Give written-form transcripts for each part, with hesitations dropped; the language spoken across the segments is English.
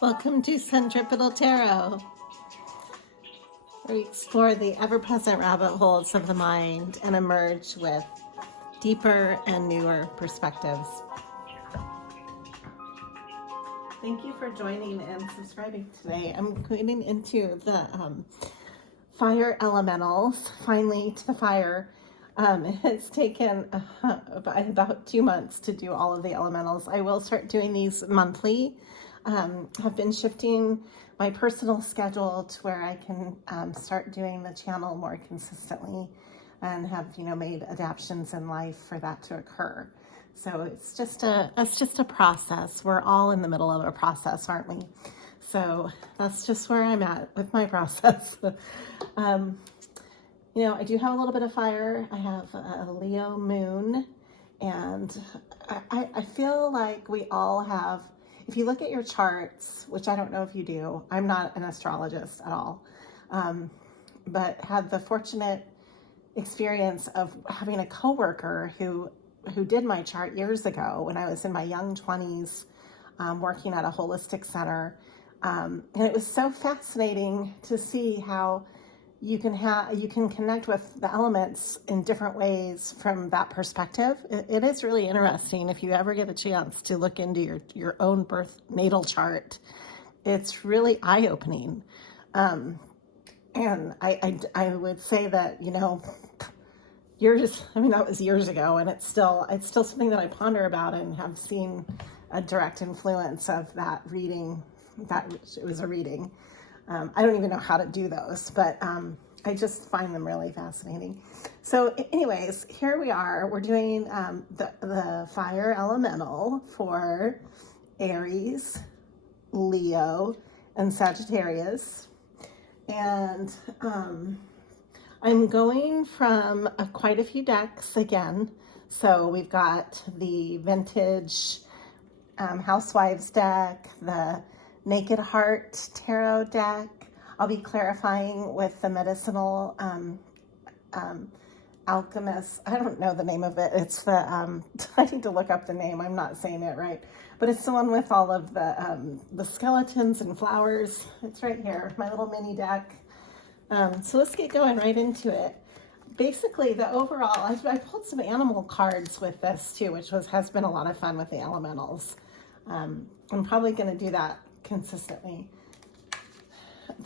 Welcome to Centripetal Tarot, where we explore the ever-present rabbit holes of the mind and emerge with deeper and newer perspectives. Thank you for joining and subscribing today. I'm getting into the fire elementals, finally to the fire. It's taken about 2 months to do all of the elementals. I will start doing these monthly. I've been shifting my personal schedule to where I can start doing the channel more consistently and have, made adaptations in life for that to occur. So it's just a process. We're all in the middle of a process, aren't we? So that's just where I'm at with my process. I do have a little bit of fire. I have a Leo moon, and I feel like we all have, if you look at your charts, which I don't know if you do, I'm not an astrologist at all, but had the fortunate experience of having a coworker who did my chart years ago when I was in my young 20s, working at a holistic center. And it was so fascinating to see how you can connect with the elements in different ways from that perspective. It is really interesting. If you ever get a chance to look into your own birth natal chart, it's really eye-opening. And I would say that, that was years ago, and it's still something that I ponder about and have seen a direct influence of that reading. That it was a reading. I don't even know how to do those, but I just find them really fascinating. So anyways, here we are. We're doing the fire elemental for Aries, Leo, and Sagittarius. And I'm going from quite a few decks again. So we've got the vintage Housewives deck, the Naked Heart Tarot deck. I'll be clarifying with the medicinal alchemist. I don't know the name of it. It's the, I need to look up the name. I'm not saying it right. But it's the one with all of the skeletons and flowers. It's right here, my little mini deck. So let's get going right into it. Basically, the overall, I pulled some animal cards with this too, which has been a lot of fun with the elementals. I'm probably going to do that consistently.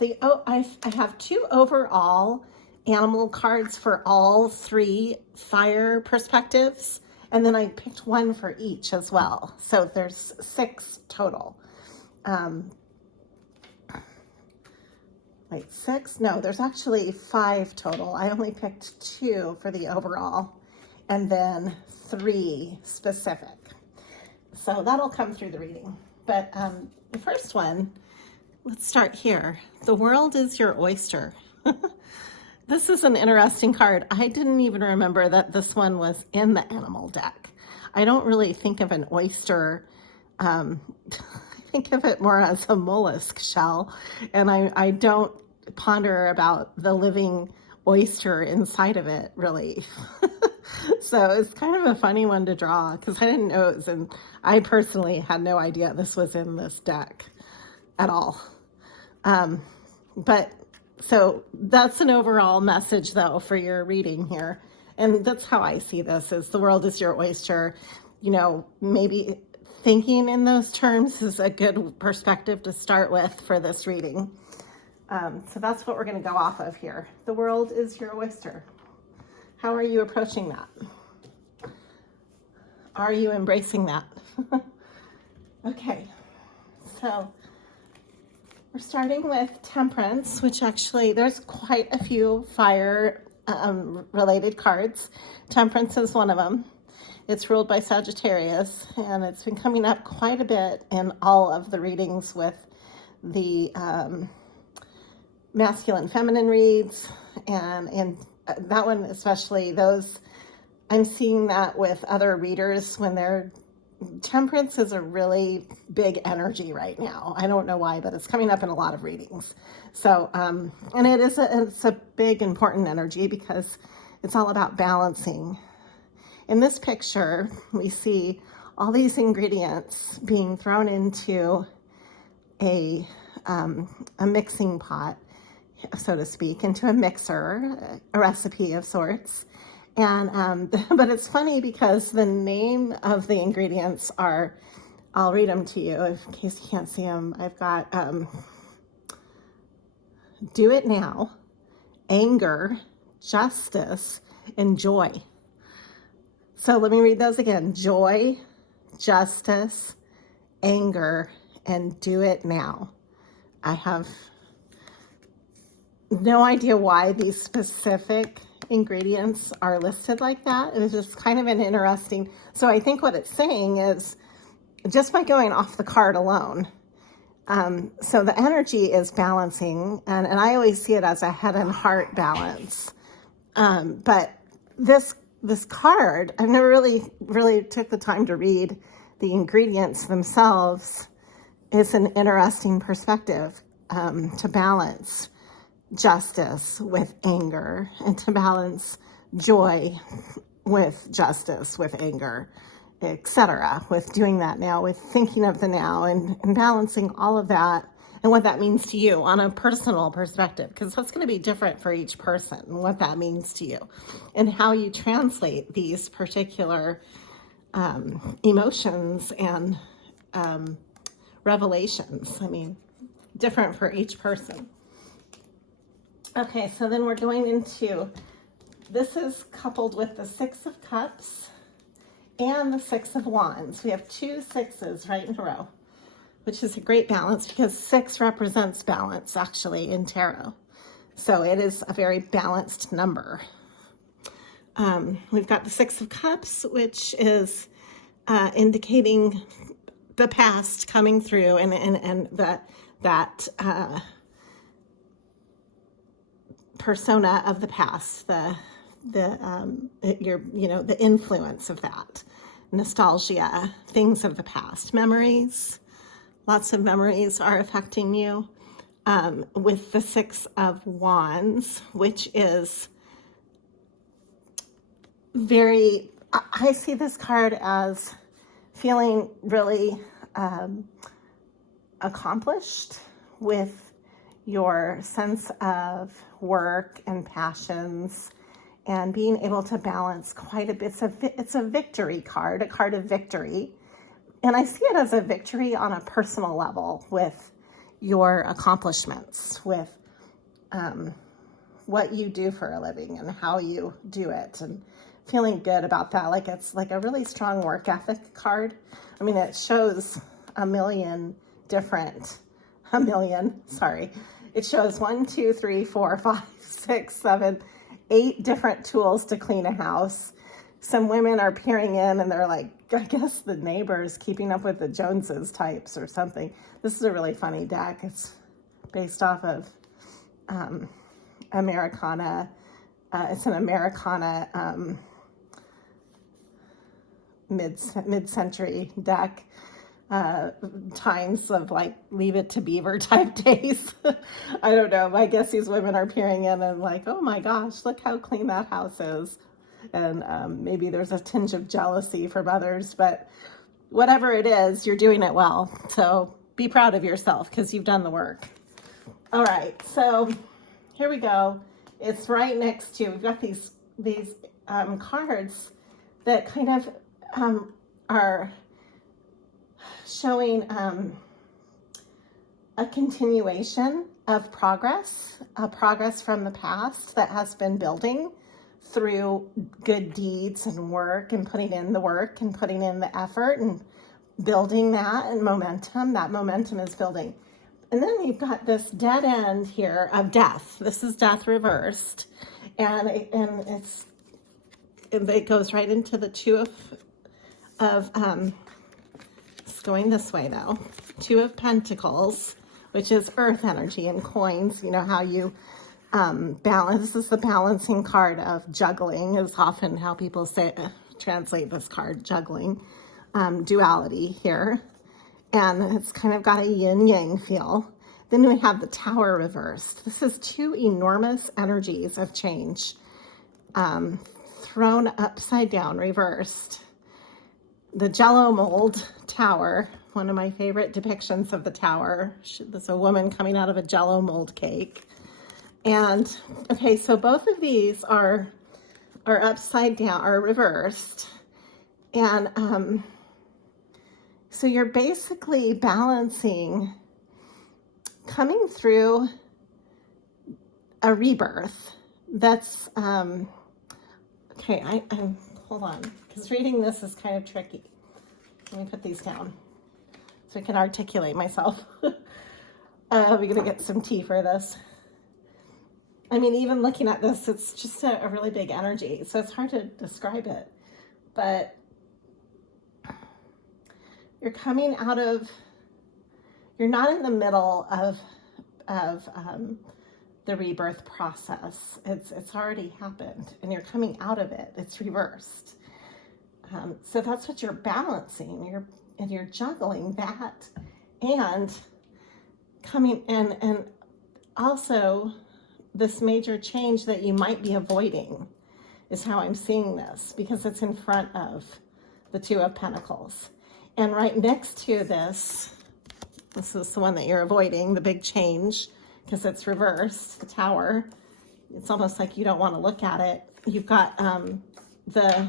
I have 2 overall animal cards for all 3 fire perspectives, and then I picked 1 for each as well. So there's 6 total. Wait, 6? No, there's actually 5 total. I only picked 2 for the overall, and then 3 specific. So that'll come through the reading. But the first one, let's start here. The world is your oyster. This is an interesting card. I didn't even remember that this one was in the animal deck. I don't really think of an oyster. I think of it more as a mollusk shell, and I don't ponder about the living oyster inside of it, really. So it's kind of a funny one to draw because I didn't know it was in, I personally had no idea this was in this deck at all. But so that's an overall message though for your reading here. And that's how I see this, is the world is your oyster. Maybe thinking in those terms is a good perspective to start with for this reading. So that's what we're going to go off of here. The world is your oyster. How are you approaching that? Are you embracing that? Okay, so we're starting with Temperance, which actually there's quite a few fire related cards. Temperance is one of them. It's ruled by Sagittarius, and it's been coming up quite a bit in all of the readings with the masculine feminine reads, and that one especially, those I'm seeing that with other readers when they're Temperance is a really big energy right now. I don't know why, but it's coming up in a lot of readings. So and it's a big important energy because it's all about balancing. In this picture we see all these ingredients being thrown into a mixing pot, so to speak, into a mixer, a recipe of sorts. And but it's funny because the name of the ingredients are, I'll read them to you in case you can't see them. I've got do it now, anger, justice, and joy. So let me read those again. Joy, justice, anger, and do it now. I have no idea why these specific ingredients are listed like that. It was just kind of an interesting. So I think what it's saying is just by going off the card alone. So the energy is balancing, and I always see it as a head and heart balance. But this card, I've never really took the time to read the ingredients themselves. It's an interesting perspective to balance justice with anger, and to balance joy with justice, with anger, etc. With doing that now, with thinking of the now, and balancing all of that and what that means to you on a personal perspective, because that's going to be different for each person, what that means to you and how you translate these particular emotions and revelations. I mean, different for each person. Okay, so then we're going into, this is coupled with the Six of Cups and the Six of Wands. We have 2 sixes right in a row, which is a great balance because 6 represents balance actually in tarot. So it is a very balanced number. We've got the Six of Cups, which is indicating the past coming through, and that persona of the past, the influence of that, nostalgia, things of the past, memories. Lots of memories are affecting you. With the Six of Wands, which is very, I see this card as feeling really accomplished with your sense of work and passions, and being able to balance quite a bit. It's a victory card, a card of victory. And I see it as a victory on a personal level with your accomplishments, with what you do for a living and how you do it, and feeling good about that. Like it's like a really strong work ethic card. I mean, it shows it shows 1, 2, 3, 4, 5, 6, 7, 8 different tools to clean a house. Some women are peering in and they're like, I guess the neighbors keeping up with the Joneses types or something. This is a really funny deck. It's based off of Americana. It's an Americana mid-century deck. Times of like Leave It to Beaver type days. I don't know. I guess these women are peering in and like, oh my gosh, look how clean that house is. And maybe there's a tinge of jealousy from others, but whatever it is, you're doing it well. So be proud of yourself because you've done the work. All right, so here we go. It's right next to, we've got these cards that kind of are showing a continuation of progress, progress from the past that has been building through good deeds and work, and putting in the work and putting in the effort and building that, and momentum. That momentum is building. And then you've got this dead end here of death. This is death reversed. And it goes right into the Two of it's going this way though. 2 of Pentacles, which is earth energy and coins. You know how you balance. This is the balancing card of juggling, is often how people translate this card, juggling, duality here. And it's kind of got a yin-yang feel. Then we have the Tower reversed. This is 2 enormous energies of change thrown upside down, reversed. the Jello mold tower, one of my favorite depictions of the tower. There's a woman coming out of a Jello mold cake. And okay, so both of these are upside down, are reversed. And so you're basically balancing, coming through a rebirth. That's, okay, I'm hold on, because reading this is kind of tricky. Let me put these down so I can articulate myself. We're gonna get some tea for this. I mean, even looking at this, it's just a really big energy, so it's hard to describe it. But you're coming out of, you're not in the middle of the rebirth process. It's already happened, and you're coming out of it. It's reversed. So that's what you're balancing. You're juggling that, and coming and also this major change that you might be avoiding is how I'm seeing this, because it's in front of the Two of Pentacles. And right next to this is the one that you're avoiding, the big change, because it's reversed, the Tower. It's almost like you don't want to look at it. You've got the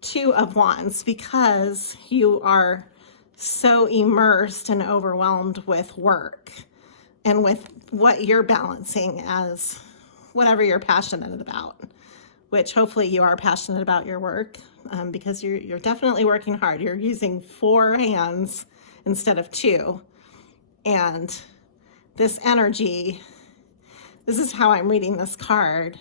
Two of Wands, because you are so immersed and overwhelmed with work and with what you're balancing as whatever you're passionate about, which hopefully you are passionate about your work, because you're definitely working hard. You're using 4 hands instead of 2. And this energy, this is how I'm reading this card.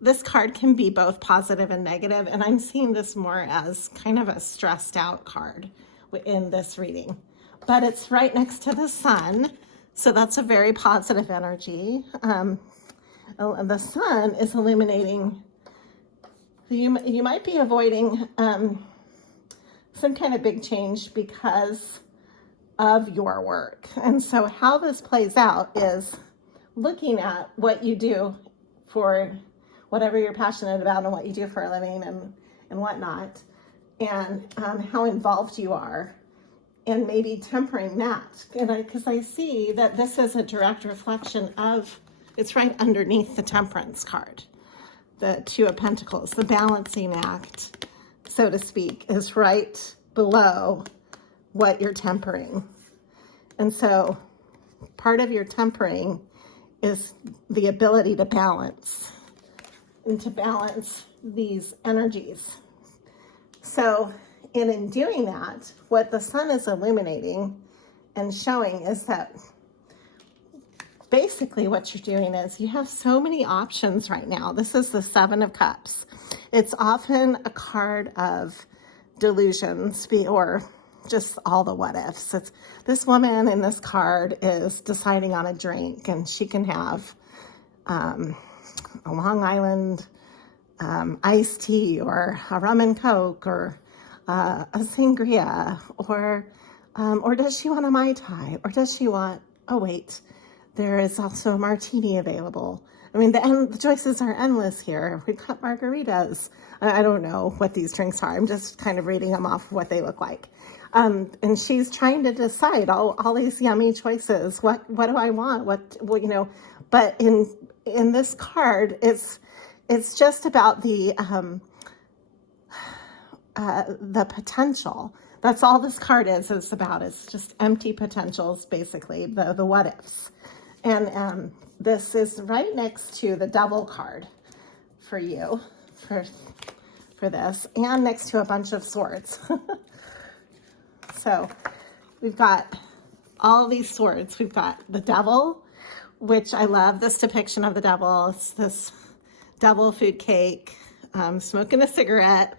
This card can be both positive and negative, and I'm seeing this more as kind of a stressed out card in this reading. But it's right next to the Sun, so that's a very positive energy. The Sun is illuminating. You might be avoiding some kind of big change because of your work. And so how this plays out is looking at what you do for whatever you're passionate about and what you do for a living and whatnot, and how involved you are, and maybe tempering that. And because I see that this is a direct reflection of, it's right underneath the Temperance card. The Two of Pentacles, the balancing act, so to speak, is right below what you're tempering. And so part of your tempering is the ability to balance, and to balance these energies. So in doing that, what the Sun is illuminating and showing is that basically what you're doing is you have so many options right now. This is the Seven of Cups. It's often a card of delusions, or just all the what ifs. It's this woman in this card is deciding on a drink, and she can have a Long Island iced tea, or a rum and coke, or a sangria, or does she want a Mai Tai, or does she want, oh wait, there is also a martini available. I mean, the choices are endless here. We've got margaritas. I don't know what these drinks are. I'm just kind of reading them off of what they look like. And she's trying to decide all these yummy choices. What do I want? What you know? But in this card, it's just about the potential. That's all this card is about. It's just empty potentials, basically, the what ifs. And this is right next to the Devil card for you, for this, and next to a bunch of swords. So we've got all these swords. We've got the Devil, which I love this depiction of the Devil. It's this devil food cake, smoking a cigarette,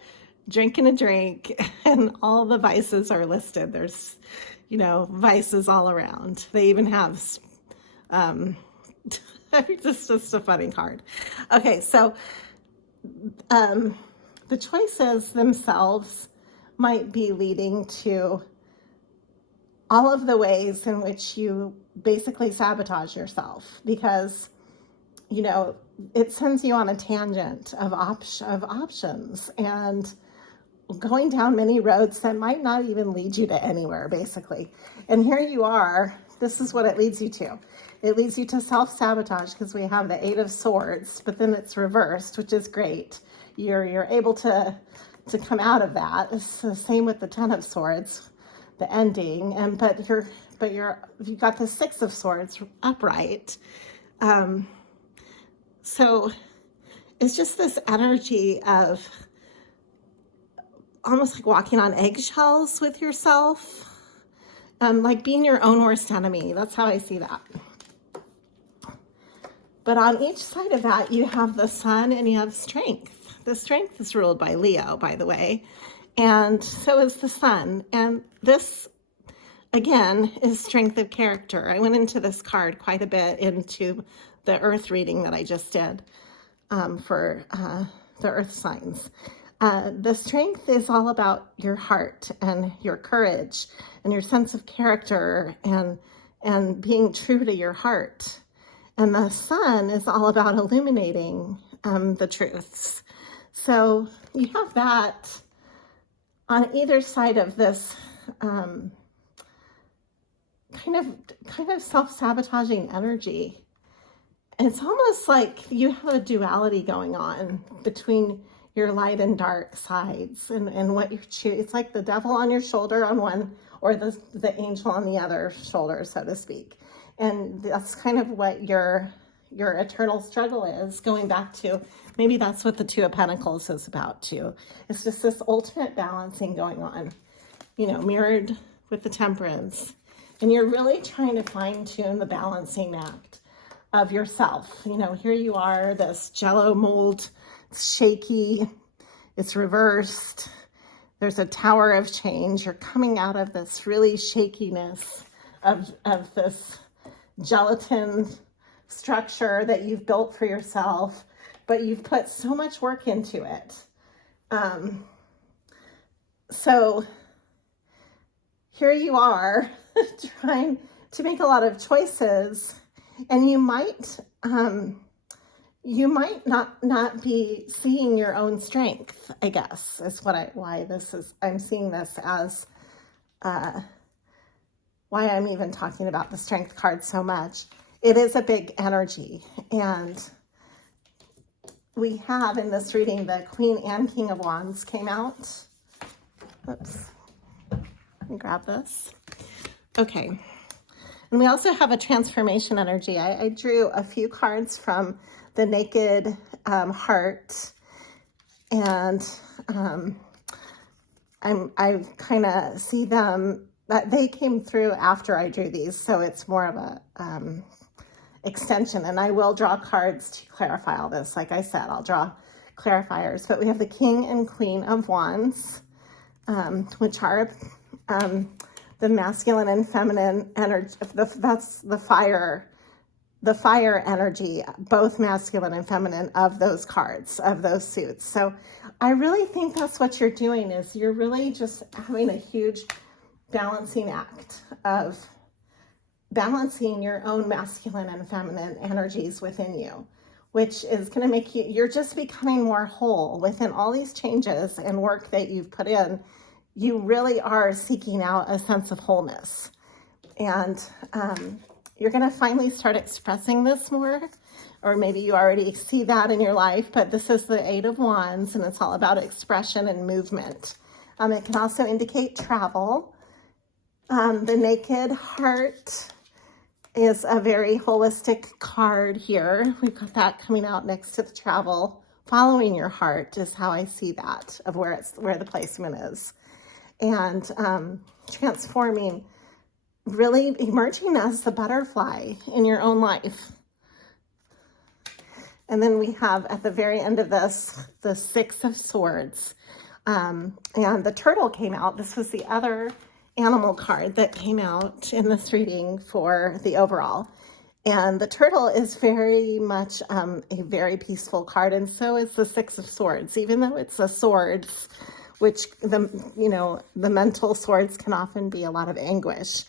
drinking a drink, and all the vices are listed. There's, vices all around. They even have, just a funny card. Okay, so the choices themselves might be leading to all of the ways in which you basically sabotage yourself, because, it sends you on a tangent of options, and going down many roads that might not even lead you to anywhere, basically. And here you are. This is what it leads you to. It leads you to self-sabotage because we have the Eight of Swords, but then it's reversed, which is great. You're able to come out of that. It's the same with the Ten of Swords, the ending. And but you've got the Six of Swords upright. So it's just this energy of almost like walking on eggshells with yourself, like being your own worst enemy. That's how I see that. But on each side of that, you have the Sun and you have strength. The strength is ruled by Leo, by the way, and so is the Sun. And this, again, is strength of character. I went into this card quite a bit into the Earth reading that I just did for the Earth signs. The strength is all about your heart and your courage and your sense of character and being true to your heart. And the Sun is all about illuminating the truths. So you have that on either side of this kind of self-sabotaging energy. It's almost like you have a duality going on between your light and dark sides and what you're choosing. It's like the devil on your shoulder on one, or the angel on the other shoulder, so to speak. And that's kind of what your eternal struggle is, going back to, maybe that's what the Two of Pentacles is about too. It's just this ultimate balancing going on, you know, mirrored with the Temperance. And you're really trying to fine tune the balancing act of yourself. You know, here you are, this Jello mold, it's shaky, it's reversed. There's a tower of change. You're coming out of this really shakiness of this gelatin structure that you've built for yourself, but you've put so much work into it. So here you are trying to make a lot of choices, and you might not be seeing your own strength, I guess, is I'm seeing this as why I'm even talking about the Strength card so much. It is a big energy, and we have in this reading the Queen and King of Wands came out. Oops, let me grab this. Okay, and we also have a transformation energy. I drew a few cards from the Naked Heart, and I kind of see them, that they came through after I drew these, so it's more of a extension, and I will draw cards to clarify all this. Like I said, I'll draw clarifiers, but we have the King and Queen of Wands, which are the masculine and feminine energy. That's the fire energy, both masculine and feminine, of those cards, of those suits. So I really think that's what you're doing, is you're really just having a huge balancing act of balancing your own masculine and feminine energies within you, which is going to make you're just becoming more whole within all these changes and work that you've put in. You really are seeking out a sense of wholeness, and you're going to finally start expressing this more, or maybe you already see that in your life, but this is the Eight of Wands, and it's all about expression and movement. It can also indicate travel. The Naked Heart is a very holistic card here. We've got that coming out next to the travel. Following your heart is how I see that, of where the placement is. And transforming, really emerging as the butterfly in your own life. And then we have at the very end of this, the Six of Swords. And the turtle came out. This was the other animal card that came out in this reading for the overall. And the turtle is very much a very peaceful card, and so is the Six of Swords, even though it's the swords, which the mental swords can often be a lot of anguish.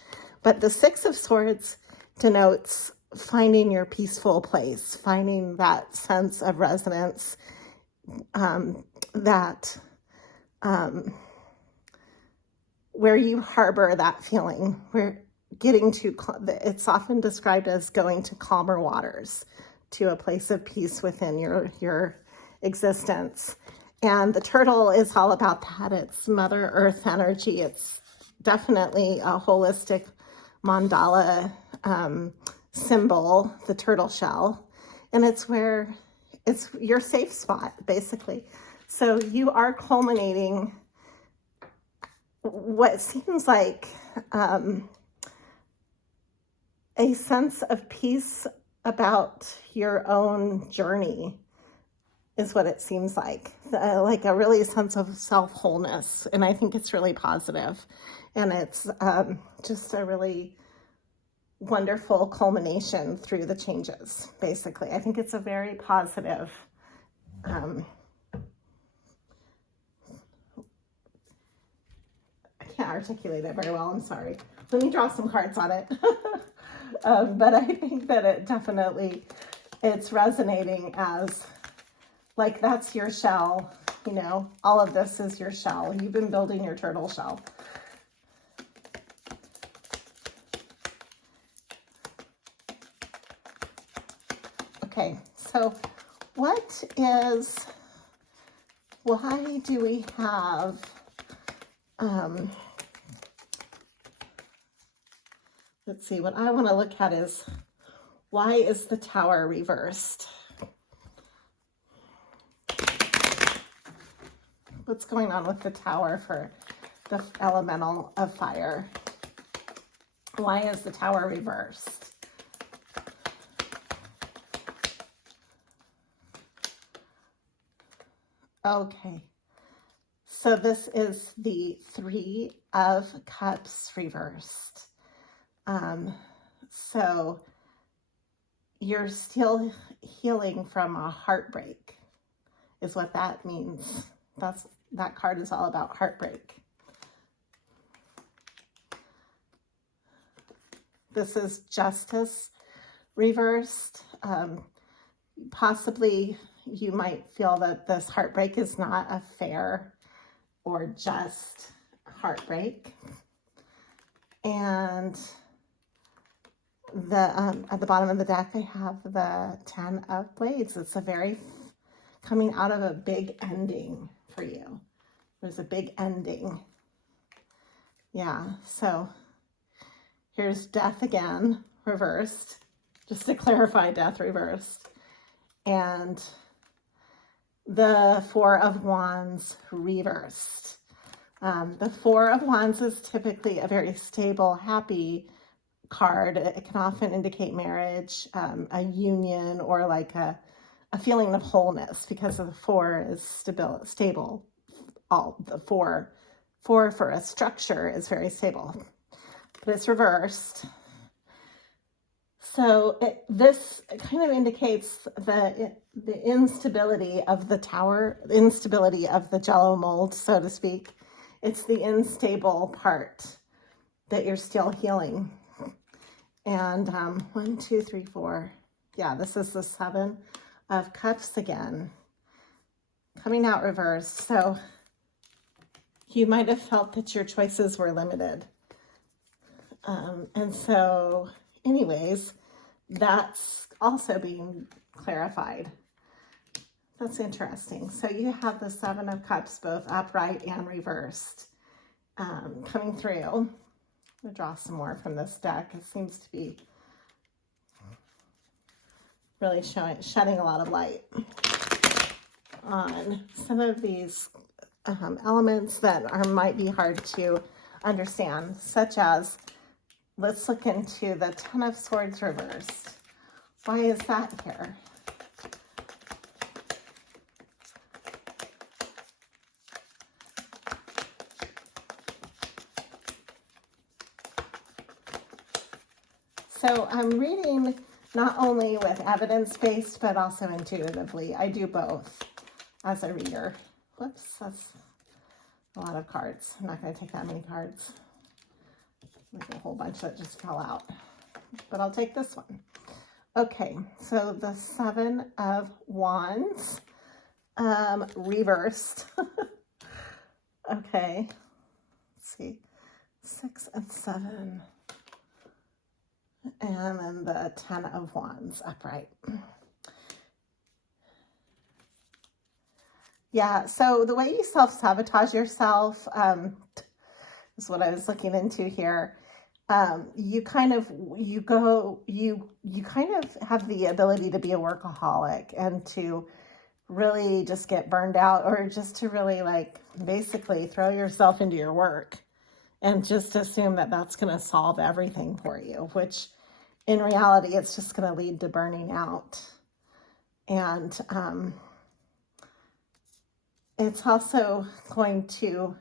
But the Six of Swords denotes finding your peaceful place, finding that sense of resonance, that where you harbor that feeling, where getting to, it's often described as going to calmer waters, to a place of peace within your existence. And the turtle is all about that. It's Mother Earth energy. It's definitely a holistic mandala symbol, the turtle shell. And it's where it's your safe spot, basically. So you are culminating what seems like a sense of peace about your own journey is what it seems like a really sense of self-wholeness. And I think it's really positive. And it's just a really wonderful culmination through the changes, basically. I think it's a very positive I can't articulate it very well, I'm sorry. Let me draw some cards on it. But I think that it definitely, it's resonating as like, that's your shell, you know, all of this is your shell. You've been building your turtle shell. Okay, so why do we have, let's see, what I want to look at is, why is the Tower reversed? What's going on with the Tower for the elemental of fire? Why is the Tower reversed? Okay, so this is the Three of Cups reversed. So you're still healing from a heartbreak, is what that means. That card is all about heartbreak. This is Justice reversed. Possibly you might feel that this heartbreak is not a fair or just heartbreak. And at the bottom of the deck, I have the 10 of Blades. It's coming out of a big ending for you. There's a big ending. Yeah, so here's Death again, reversed. Just to clarify, Death reversed. And the Four of Wands reversed. The Four of Wands is typically a very stable, happy card. It can often indicate marriage, a union, or like a feeling of wholeness, because the four is stable. All the four for a structure is very stable, but it's reversed. So this kind of indicates the instability of the Tower, the instability of the Jello mold, so to speak. It's the unstable part that you're still healing. And 1, 2, 3, 4. Yeah, this is the Seven of Cups again, coming out reversed. So you might have felt that your choices were limited. And so anyways, that's also being clarified. That's interesting. So you have the Seven of Cups, both upright and reversed, coming through. I'm going to draw some more from this deck. It seems to be really shedding a lot of light on some of these elements that might be hard to understand, such as, let's look into the Ten of Swords reversed. Why is that here? So I'm reading not only with evidence-based, but also intuitively. I do both as a reader. Whoops, that's a lot of cards. I'm not going to take that many cards. There's a whole bunch that just fell out, but I'll take this one. Okay, so the Seven of Wands reversed. Okay, let's see, 6 and 7. And then the 10 of Wands upright. Yeah, so the way you self-sabotage yourself is what I was looking into here. You kind of have the ability to be a workaholic and to really just get burned out, or just to really like basically throw yourself into your work and just assume that that's going to solve everything for you, which in reality, it's just going to lead to burning out. And it's also going to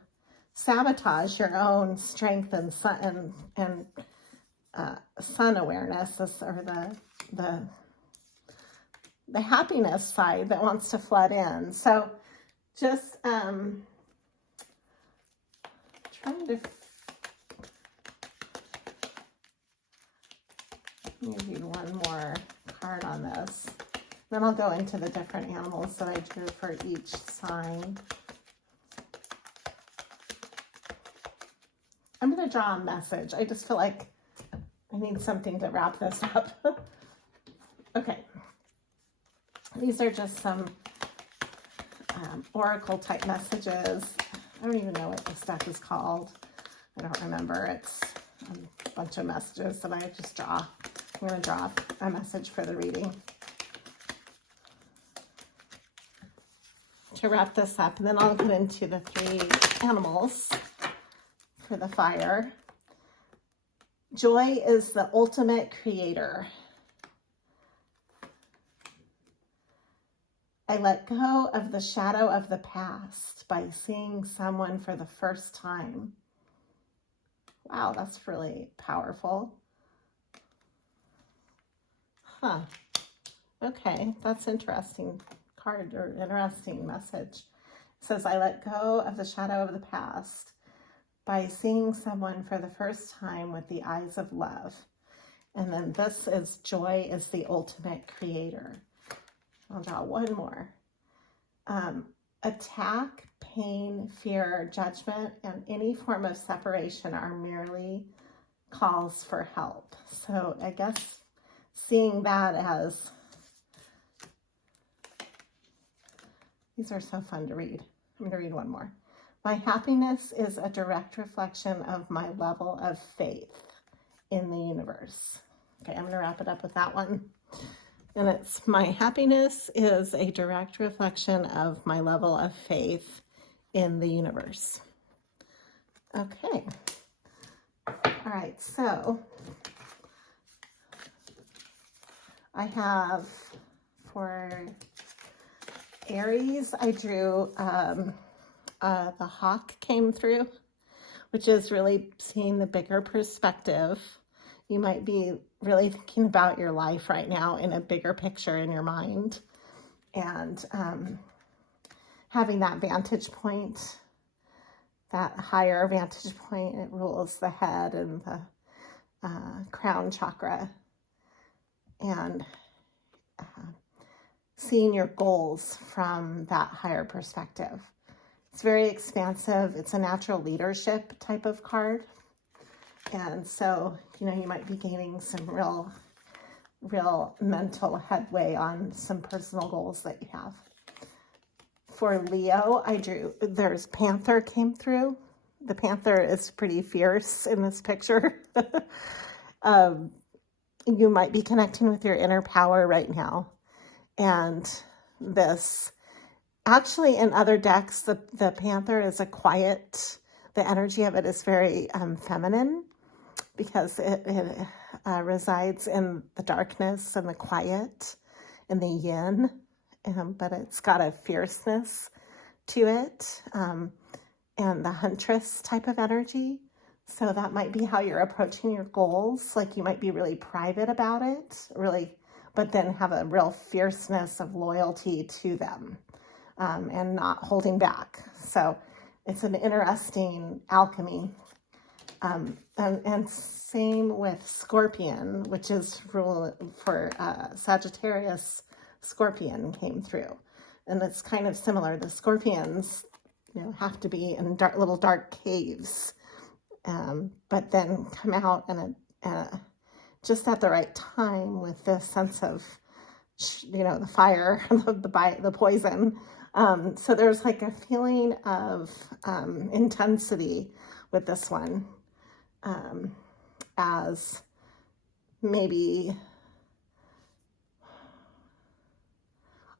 sabotage your own strength and sun awareness, or the happiness side that wants to flood in. So just trying to maybe one more card on this. Then I'll go into the different animals that I drew for each sign. I'm going to draw a message. I just feel like I need something to wrap this up. Okay. These are just some oracle type messages. I don't even know what this stuff is called. I don't remember. It's a bunch of messages that I just draw. I'm going to draw a message for the reading. To wrap this up, and then I'll get into the 3 animals for the fire. Joy is the ultimate creator. I let go of the shadow of the past by seeing someone for the first time. Wow, that's really powerful. Huh. Okay, that's interesting card, or interesting message. It says, I let go of the shadow of the past by seeing someone for the first time with the eyes of love. And then this is, joy is the ultimate creator. I'll draw one more. Attack, pain, fear, judgment, and any form of separation are merely calls for help. So I guess seeing that as, these are so fun to read. I'm going to read one more. My happiness is a direct reflection of my level of faith in the universe. Okay, I'm going to wrap it up with that one. And it's, my happiness is a direct reflection of my level of faith in the universe. Okay. All right, so I have for Aries, I drew the hawk came through, which is really seeing the bigger perspective. You might be really thinking about your life right now in a bigger picture in your mind, and having that vantage point, that higher vantage point. It rules the head and the crown chakra, and seeing your goals from that higher perspective. It's very expansive. It's a natural leadership type of card. And so, you know, you might be gaining some real mental headway on some personal goals that you have. For Leo, I drew, there's panther came through. The panther is pretty fierce in this picture. You might be connecting with your inner power right now. And this, actually in other decks, the panther is a quiet, the energy of it is very feminine, because it resides in the darkness and the quiet and the yin, but it's got a fierceness to it, and the huntress type of energy. So that might be how you're approaching your goals. Like you might be really private about it, but then have a real fierceness of loyalty to them, and not holding back. So it's an interesting alchemy. And same with Scorpion, which is rule for Sagittarius. Scorpion came through, and it's kind of similar. The Scorpions, have to be in little dark caves, but then come out and just at the right time with this sense of, the fire, the poison. So there's like a feeling of intensity with this one, as maybe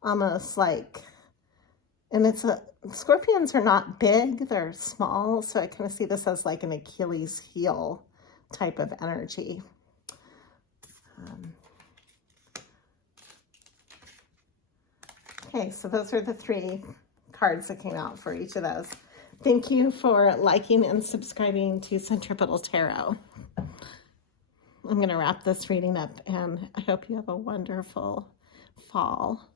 almost like, and scorpions are not big, they're small. So I kind of see this as like an Achilles heel type of energy. Okay, so those are the 3 cards that came out for each of those. Thank you for liking and subscribing to Centripetal Tarot. I'm going to wrap this reading up, and I hope you have a wonderful fall.